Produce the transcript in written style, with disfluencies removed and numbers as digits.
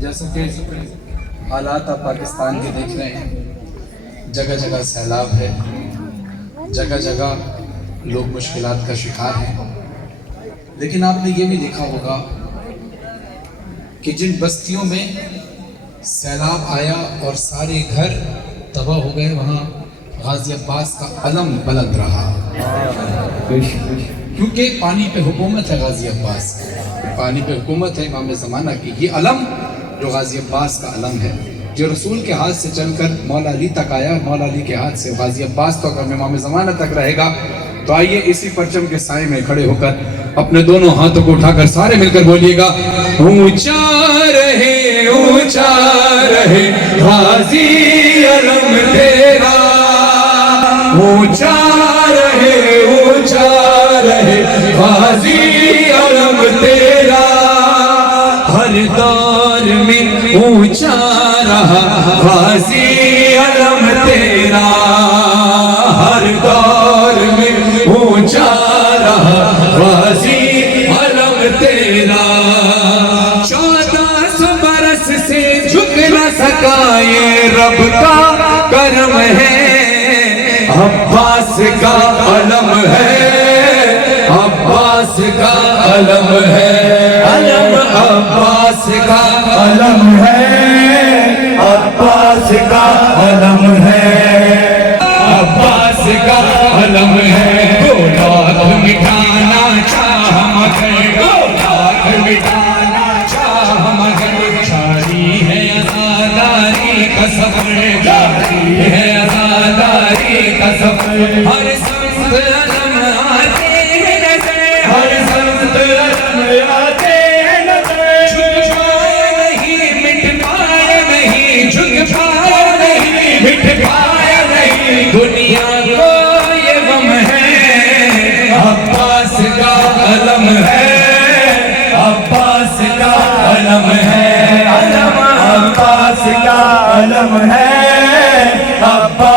جیسا کہ حالات آپ پاکستان کے دیکھ رہے ہیں، جگہ جگہ سیلاب ہے، جگہ جگہ لوگ مشکلات کا شکار ہیں، لیکن آپ نے یہ بھی دیکھا ہوگا کہ جن بستیوں میں سیلاب آیا اور سارے گھر تباہ ہو گئے، وہاں غازی عباس کا علم بلند رہا، کیونکہ پانی پہ حکومت ہے غازی عباس کی، پانی پہ حکومت ہے امام زمانہ کی۔ یہ علم جو غازی عباس کا علم ہے، جو رسول کے ہاتھ سے چل کر مولا علی تک آیا، مولا علی کے ہاتھ سے غازی عباس تک اور امام زمانہ تک رہے گا۔ تو آئیے اسی پرچم کے سائے میں کھڑے ہو کر اپنے دونوں ہاتھوں کو اٹھا کر سارے مل کر بولیے گا، اونچا رہے غازی علم تیرا، اونچا رہے غازی علم تیرا، ہر دور میں اونچا رہا غازی علم تیرا، ہر دور میں اونچا رہا غازی علم تیرا، 1400 برس سے جھک نہ سکا یہ رب کا کرم ہے، عباس کا علم ہے، عباس کا علم ہے، علم عباس کا علم ہے، عباس کا علم ہے، عباس کا علم ہے۔ گولاد مٹانا چاہ مگر، گولاد مٹانا چاہ مگر، جاری ہے آزاداری کا سفر، جاری ہے آزاداری کا سفر، ہر سمت علم آتے ہیں نظر، ہر سمت علم آتے ہیں نظر، جھک پائے نہیں مٹ پائے نہیں، جھک پائے نہیں مٹ پائے نہیں، دنیا کو یہ غم ہے، عباس کا علم ہے، عباس کا علم ہے، علم عباس کا علم ہے، عباس